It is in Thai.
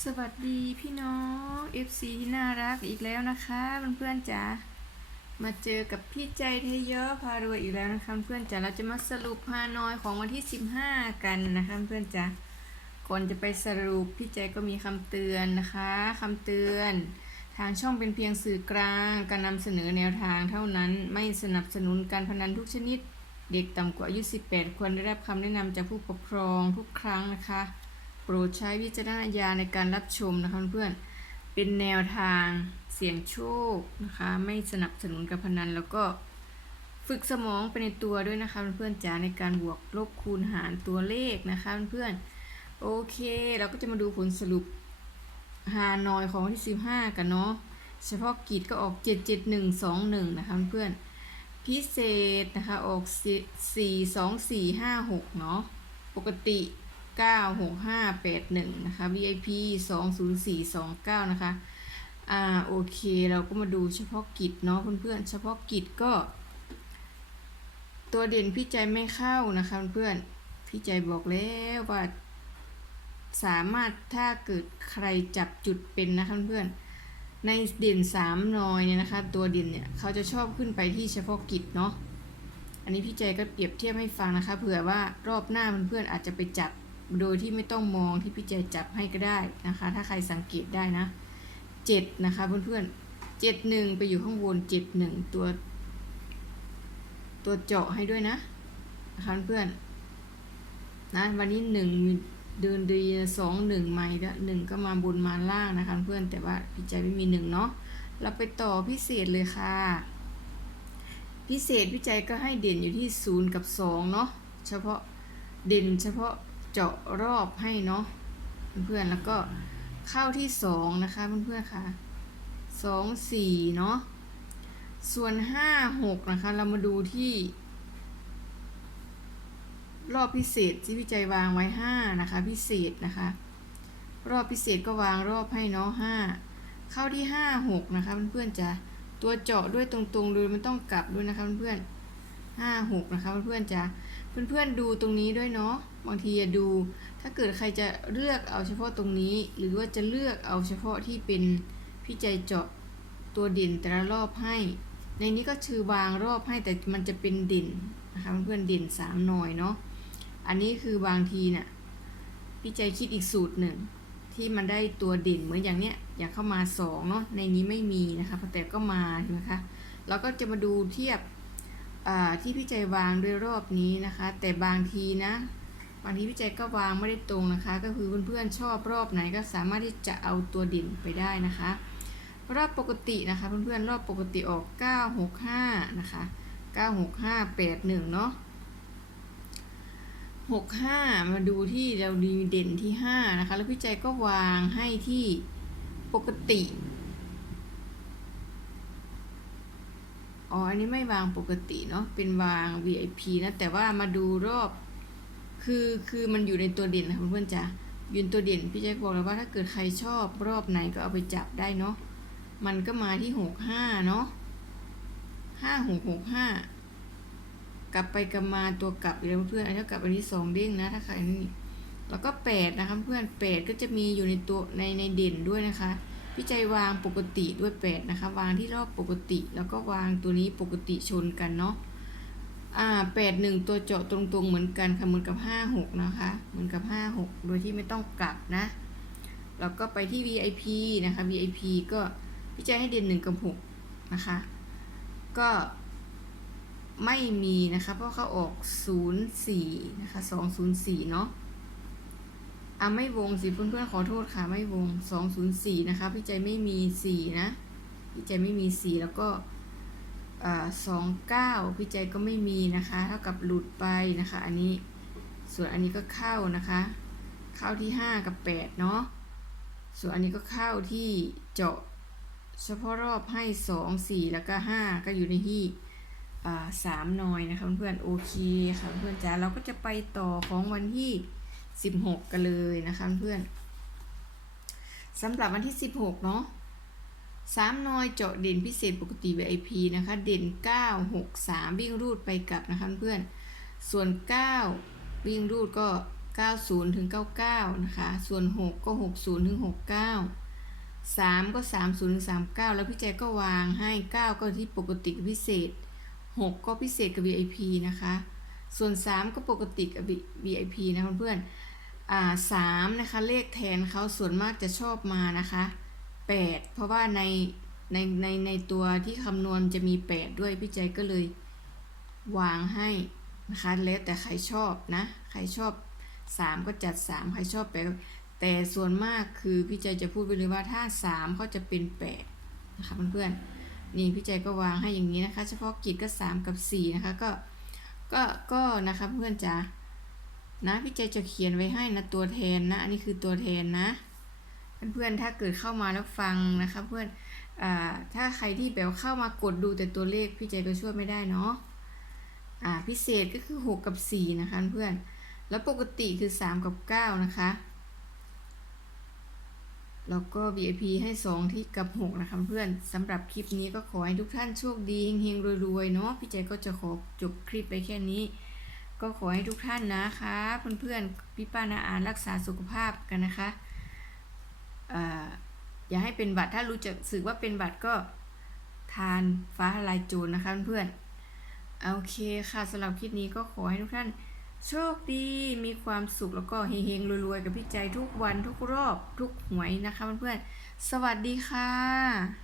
สวัสดีพี่น้อง FC ที่น่ารักอีกแล้วนะคะเพื่อนๆจ๋ามาเจอกับพี่ใจเทเยอะพารวยอีกแล้วนะคะเพื่อนจ๋าเราจะมาสรุปฮานอยของวันที่ 15 กันนะคะเพื่อนจ๋าก่อนจะไปสรุปพี่ใจก็มีคำเตือนนะคะคำเตือน ทางช่องเป็นเพียงสื่อกลางการนำเสนอแนวทางเท่านั้นไม่สนับสนุนการพนันทุกชนิด เด็กต่ำกว่าอายุ 18 ควรได้รับคำแนะนำจากผู้ปกครองทุกครั้งนะคะ รดใช้วิจารณญาณในการรับชมนะคะเพื่อนเป็นแนวทางเสี่ยงโชคนะคะ ไม่สนับสนุนการพนันแล้วก็ฝึกสมองไปในตัวด้วยนะคะเพื่อนๆจ๋าในการบวกลบคูณหารตัวเลขนะคะเพื่อนๆโอเค เราก็จะมาดูผลสรุปฮานอยของวันที่ 15 กันเนาะเฉพาะกิจก็ออก 77121 นะคะเพื่อนๆพิเศษนะคะออก 42456 เนาะปกติ 96581 นะคะ VIP 20429 นะคะ อ่า โอเค เราก็มาดูเฉพาะกิจเนาะเพื่อนๆ เฉพาะกิจก็ ตัวเด่นพี่ใจไม่เข้านะคะเพื่อนๆ พี่ใจบอกแล้วว่าสามารถถ้าเกิดใครจับจุดเป็นนะคะเพื่อนๆในเด่นสามนอยเนี่ยนะคะ ตัวเด่นเนี่ยเขาจะชอบขึ้นไปที่เฉพาะกิจเนาะอันนี้พี่ใจก็เปรียบเทียบให้ฟังนะคะเผื่อว่ารอบหน้าเพื่อนๆอาจจะไปจับ โดยที่ไม่ต้องมองที่พี่ใจจับให้ก็ได้นะคะ ถ้าใครสังเกตได้นะเจ็ดนะคะเพื่อนๆเจ็ดหนึ่งไปอยู่ข้างบนเจ็ดหนึ่งตัวตัวเจาะให้ด้วยนะนะคะเพื่อนๆนะวันนี้หนึ่งมีเดินดีสองหนึ่งไม่ล้วหนึ่งก็มาบนมาล่างนะคะเพื่อนแต่ว่าพี่ใจไม่มีหนึ่งเนาะเราไปต่อพิเศษเลยค่ะ พิเศษพี่ใจก็ให้เด่นอยู่ที่ศูนย์กับสองเนาะเฉพาะเด่นเฉพาะ เจาะรอบให้เนาะเพื่อนๆแล้วก็เข้าที่สองนะคะเพื่อนๆค่ะสองสี่เนาะส่วนห้าหกนะคะ เรามาดูที่ รอบพิเศษที่พี่ใจวางไว้ห้านะคะ พิเศษนะคะ รอบพิเศษก็วางรอบให้เนาะห้าเข้าที่ห้าหกนะคะเพื่อนๆจะตัวเจาะด้วยตรงๆโดยไม่ต้องกลับด้วยนะคะเพื่อนๆห้าหกนะคะเพื่อนๆจะเพื่อนๆดูตรงนี้ด้วยเนาะ บางทีอย่าดู ถ้าเกิดใครจะเลือกเอาเฉพาะตรงนี้ หรือว่าจะเลือกเอาเฉพาะที่เป็นพี่ใจเจาะตัวเด่นแต่ละรอบให้ ในนี้ก็ชื่อวางรอบให้แต่มันจะเป็นเด่นนะคะเพื่อนๆเด่นสามหน่อยเนาะอันนี้คือบางทีนี่ยพี่ใจคิดอีกสูตรหนึ่ง ที่มันได้ตัวเด่นเหมือนอย่างเนี้ยอย่างเข้ามาสองเนาะในนี้ไม่มีนะคะแต่ก็มาใช่ไหมคะเราก็จะมาดูเทียบที่พี่ใจวางด้วยรอบนี้นะคะ แต่บางทีนะ บางทีพี่ใจก็วางไม่ได้ตรงนะคะ ก็คือเพื่อนๆชอบรอบไหนก็สามารถที่จะเอาตัวเด่นไปได้นะคะ รอบปกตินะคะเพื่อนๆรอบปกติออก 965 นะคะ 965 81 เนาะ65 มาดูที่เราดีเด่นที่ 5 นะคะ แล้วพี่ใจก็วางให้ที่ปกติ อ๋อ อันนี้ไม่วางปกติเนาะ เป็นวาง VIP นะ แต่ว่ามาดูรอบ คือคือมันอยู่ในตัวเด่นนะเพื่อนๆจ้ะยืนตัวเด่นพี่แจ็คบอกแล้วว่าถ้าเกิดใครชอบรอบไหนก็เอาไปจับได้เนาะมันก็มาที่หกห้าเนาะห้าหกหกห้ากลับไปกลับมาตัวกลับอีกแล้วเพื่อนอันนี้กลับอันนี้สองเด้งนะถ้าใครนี่แล้วก็แปดนะคะเพื่อนแปดก็จะมีอยู่ในตัวในในเด่นด้วยนะคะพี่ใจวางปกติด้วยแปดนะคะ วางที่รอบปกติ แล้วก็วางตัวนี้ปกติชนกันเนาะ อ่าแปดหนึ่งตัวเจาะตรงๆเหมือนกันค่ะเหมือนกับห้าหกนะคะ เหมือนกับห้าหกโดยที่ไม่ต้องกลับนะแล้วก็ไปที่ VIP นะคะ VIP ก็พี่ใจให้เด่นหนึ่งกับหกนะคะ ก็ไม่มีนะคะ เพราะเขาออกศูนย์สี่นะคะสองศูนย์สี่เนาะอะไม่วงสิเพื่อนๆขอโทษค่ะ ไม่วงสองศูนย์สี่นะคะ พี่ใจไม่มีสี่นะ พี่ใจไม่มีสี่แล้วก็ สองเก้าพี่ใจก็ไม่มีนะคะ เท่ากับหลุดไปนะคะ อันนี้ส่วนอันนี้ก็เข้านะคะ เข้าที่ห้ากับแปดเนาะส่วนอันนี้ก็เข้าที่เจาะเฉพาะรอบให้สองสี่แล้วก็ห้าก็อยู่ในที่สามหน่อยนะคะเพื่อนๆโอเคค่ะเพื่อนจ๋าเราก็จะไปต่อของวันที่สิบหกกันเลยนะคะเพื่อนสำหรับวันที่สิบหกเนาะ สามนอยเจาะเด่นพิเศษปกติ VIP นะคะ เด่นเก้าหกสามวิ่งรูดไปกลับนะคะเพื่อน ส่วนเก้าวิ่งรูดก็ 90 ถึง 99 นะคะ ส่วน 6 ก็ 60 ถึง 69 3 ก็ 30ถึง39 แล้วพี่แจก็วางให้ 9 ก็ที่ปกติกับพิเศษ 6 ก็พิเศษกับ VIP นะคะ ส่วน 3 ก็ปกติกับ VIP นะเพื่อนๆอ่า3นะคะเลขแทนเขาส่วนมากจะชอบมานะคะ 8 เพราะว่าในในในในตัวที่คำนวณจะมี 8 ด้วยพี่ใจก็เลยวางให้นะคะแล้วแต่ใครชอบนะ ใครชอบ 3 ก็จัด 3 ใครชอบ8แต่ส่วนมากคือพี่ใจจะพูดไปเลยว่าถ้า3เขาจะเป็น 8 นะคะเพื่อนๆนี่พี่ใจก็วางให้อย่างนี้นะคะ เฉพาะกิจก็ 3 กับ 4 นะคะก็ก็ก็นะคะเพื่อนจ๋านะพี่ใจจะเขียนไว้ให้นะตัวแทนนะ อันนี้คือตัวแทนนะ เพื่อนๆ ถ้าเกิดเข้ามาแล้วฟังนะคะเพื่อนอถ้าใครที่แบบเข้ามากดดูแต่ตัวเลขพี่ใจก็ช่วยไม่ได้เนาะพิเศษก็คือ 6 กับ 4 นะคะเพื่อน แล้วปกติคือ 3 กับ 9 นะคะ แล้วก็ VIP ให้ 2 ที่กับ 6 นะคะเพื่อนสำหรับคลิปนี้ก็ขอให้ทุกท่านโชคดีเฮงๆรวยๆเนาะพี่ใจก็จะขอจบคลิปไปแค่นี้ ก็ขอให้ทุกท่านนะคะ เพื่อนๆพี่ป้านาอานรักษาสุขภาพกันนะคะ อย่าให้เป็นบัตรถ้ารู้จักสึกว่าเป็นบัตรก็ทานฟ้าลายโจรนะคะเพื่อนๆโอเคค่ะสำหรับคลิปนี้ก็ขอให้ทุกท่าน โชคดีมีความสุขแล้วก็เฮงๆรวยๆ กับพี่ใจทุกวันทุกรอบทุกหวยนะคะเพื่อนๆสวัสดีค่ะ